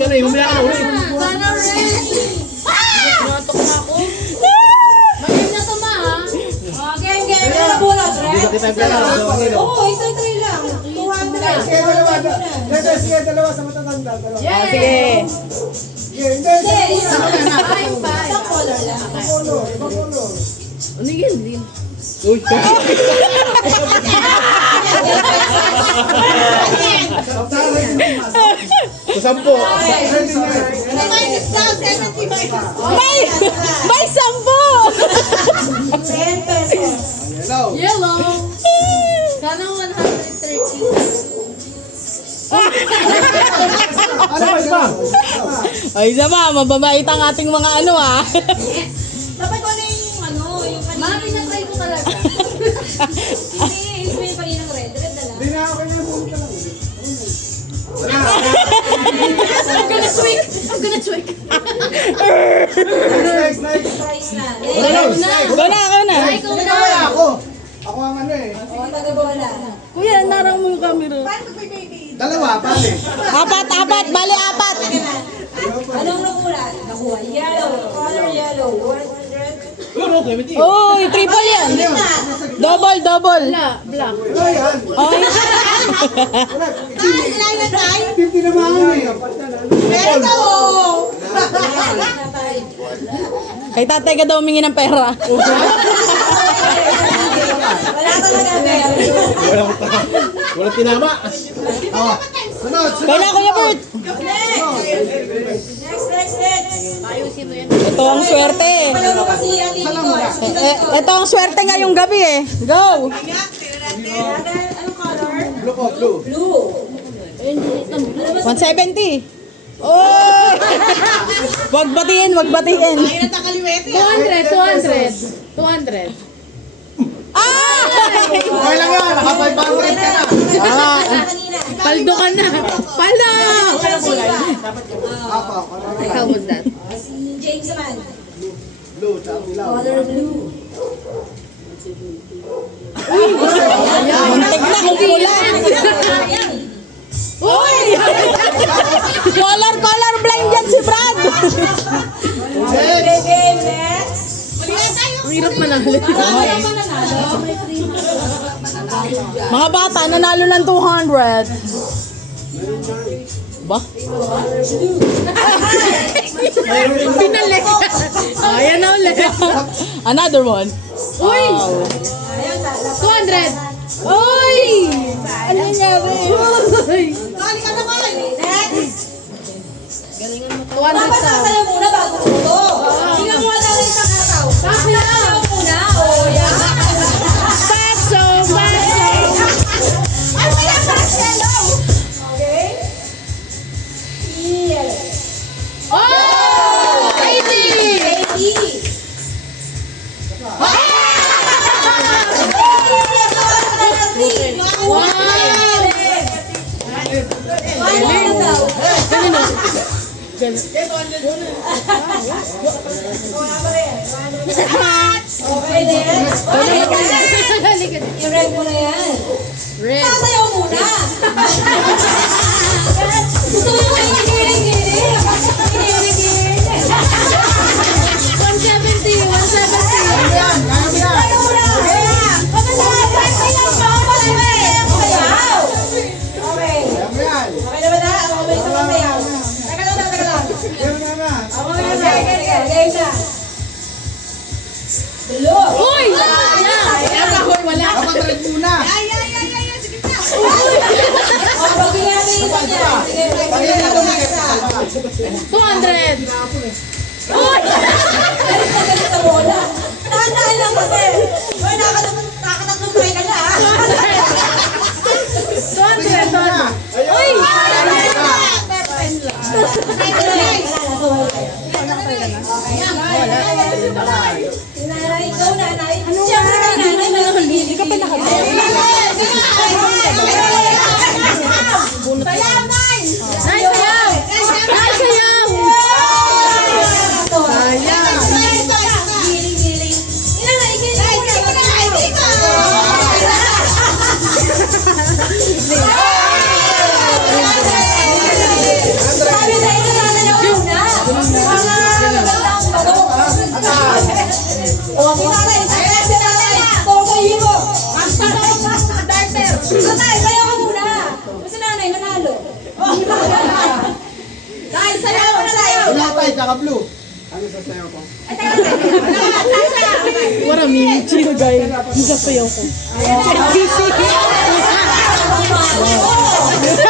Kaya yung umila ka na ulit. Sana rin. Tumatok na ako. Mag-game na to ma ha. Game. Ano na bunot, Red? Hindi ka tayo pala. Oo, isang tray lang. 200. Sige, dalawa sa matatanda. Yeah. Sige. Hindi. Isang color lang. Ano yun? Uy. Sampo. May 10! 10 pesos. Yellow. Sana 130. Ano ba? Ay, sama, mababait ang ating mga ano ah. Dapat ko na yung yung kanina. Mami na try ko talaga. Hindi, yung kanina ng red. Red na lang. Hindi na ako kanya bumunta lang. I'm gonna tweak. Next. Price na. Go na, ako na. Ay, kung na. Ako. Ako ang ano eh. Oo, taga-bola. Kuya, narang mo yung camera. Dalawa, pare. Apat, bali apat. Anong nakuha? Yellow. Color yellow. 100. Ano, Clementine? Uy, triple yan. Double. Black. Ano yan? Ay, Hindi naman eh. kay tatay ka daw humingi ng pera. Wala talaga pera. Walang tinama. Oh. Sunod. Kaya Kuya Bert. Next. Ayusin mo yan. Ito ang swerte. Ano kasi ang Ito ang swerte ngayong gabi eh. Go! Anong color? Blue. Blue. 170. Oh! Wag batiin. 200. Ah! Okay lang yan. Naka-500 ka na. Ah, Paldo ka na. Paldo! Apa. How was that? Si James naman. Blue. Tsaka ilaw. Color blue. muntik na kung pula. Uy! Color blind yan si Brad. Game next. Ang hirap manalo. Mga bata, nanalo ng 200. Ba? Pinalik. Ayan na ulit. Another one. Uy! Wow. 200. Uy! Ano nangyari? Uy! Next. 200 Dapat sa. sasayaw muna bago ito. Tingnan mo na rin sa kakaw. Sasayaw muna. Oh, yan. Paso! Ay, wala pa yellow. Okay? Yellow. Oh! 80! 80. Okay, next. I-red mo na yan. Red. Sasayaw muna. Gusto mo yung hinigiling-giling? Hinigiling-giling. 170. 170. Ano muna? Okay. Okay naman na? Ako may isang masayaw. Teka lang. Ako may masayaw. Game na. Blue. Uy! Wala. Dapat red muna. Oh, pag bigyan natin yung isa niya. Sige, bigyan natin yung isa. 200. Uy! Galit na galit sa bola. Tandaan lang kasi. Uy, nakakatatlong try ka na ha. 200. Uy! Nanay, ikaw nanay. Siyempre kay nanay, hindi ka pa nakabili. Sayaw, Nay! Sayaw! Sayaw! Giling-giling. Ilan na, igiling. tayo, tsaka blue. Ano sa sayo ko? Wala Michi guys. Isa sayaw ko. Check